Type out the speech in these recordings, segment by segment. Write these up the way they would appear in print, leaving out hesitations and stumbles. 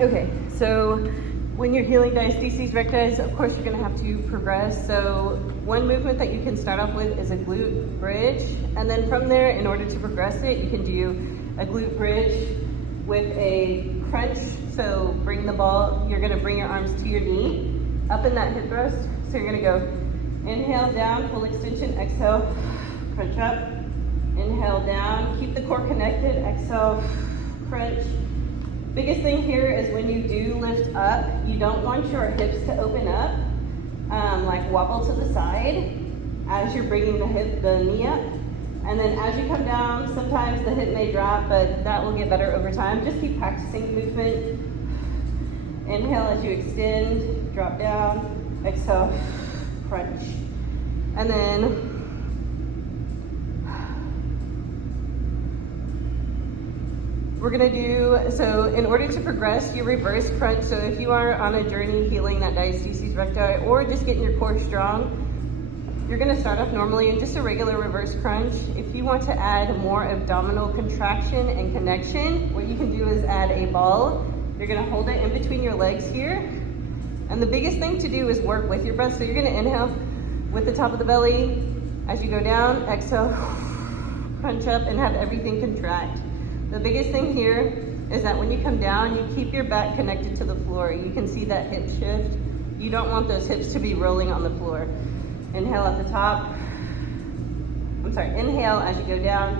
Okay, so when you're healing diastasis recti, of course you're gonna have to progress. So one movement that you can start off with is a glute bridge. And then from there, in order to progress it, you can do a glute bridge with a crunch. So bring the ball, you're gonna bring your arms to your knee, up in that hip thrust. So you're gonna go inhale down, full extension, exhale, crunch up. Inhale down, keep the core connected, exhale, crunch. Biggest thing here is when you do lift up, you don't want your hips to open up, like wobble to the side as you're bringing the knee up. And then as you come down, sometimes the hip may drop, but that will get better over time. Just keep practicing the movement. Inhale as you extend, drop down, exhale, crunch. And then we're gonna do, so in order to progress, you reverse crunch. So if you are on a journey healing that diastasis recti or just getting your core strong, you're gonna start off normally in just a regular reverse crunch. If you want to add more abdominal contraction and connection, what you can do is add a ball. You're gonna hold it in between your legs here. And the biggest thing to do is work with your breath. So you're gonna inhale with the top of the belly. As you go down, exhale, crunch up and have everything contract. The biggest thing here is that when you come down, you keep your back connected to the floor. You can see that hip shift. You don't want those hips to be rolling on the floor. Inhale at the top. Inhale as you go down.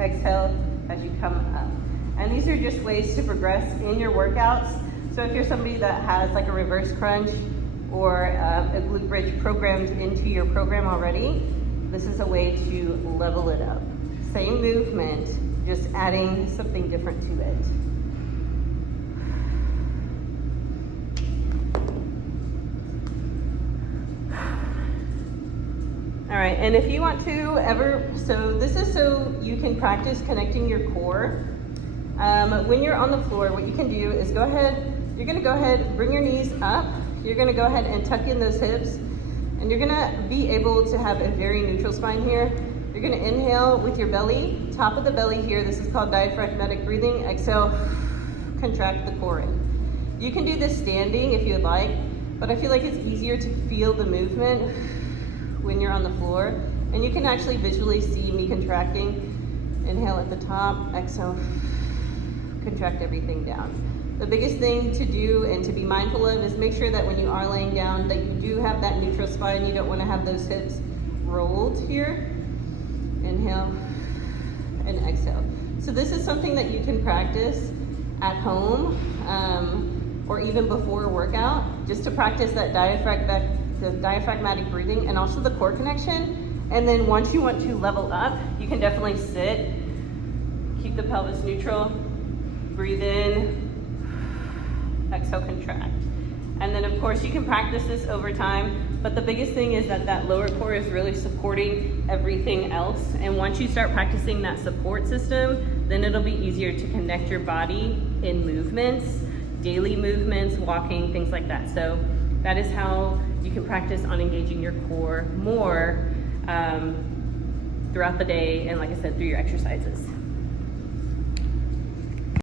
Exhale as you come up. And these are just ways to progress in your workouts. So if you're somebody that has like a reverse crunch or a glute bridge programmed into your program already, this is a way to level it up. Same movement, just adding something different to it. All right, and if you want to so this is so you can practice connecting your core. When you're on the floor, what you can do is you're gonna go ahead, bring your knees up. You're gonna go ahead and tuck in those hips, and you're gonna be able to have a very neutral spine here. You're gonna inhale with your belly, top of the belly here. This is called diaphragmatic breathing. Exhale, contract the core in. You can do this standing if you'd like, but I feel like it's easier to feel the movement when you're on the floor. And you can actually visually see me contracting. Inhale at the top, exhale, contract everything down. The biggest thing to do and to be mindful of is make sure that when you are laying down that you do have that neutral spine. You don't wanna have those hips rolled here. Inhale and exhale. So this is something that you can practice at home or even before a workout, just to practice that diaphragmatic breathing and also the core connection. And then once you want to level up, you can definitely sit, keep the pelvis neutral, breathe in, exhale, contract. And then of course you can practice this over time, but the biggest thing is that that lower core is really supporting everything else. And once you start practicing that support system, then it'll be easier to connect your body in movements, daily movements, walking, things like that. So that is how you can practice on engaging your core more throughout the day, and like I said, through your exercises.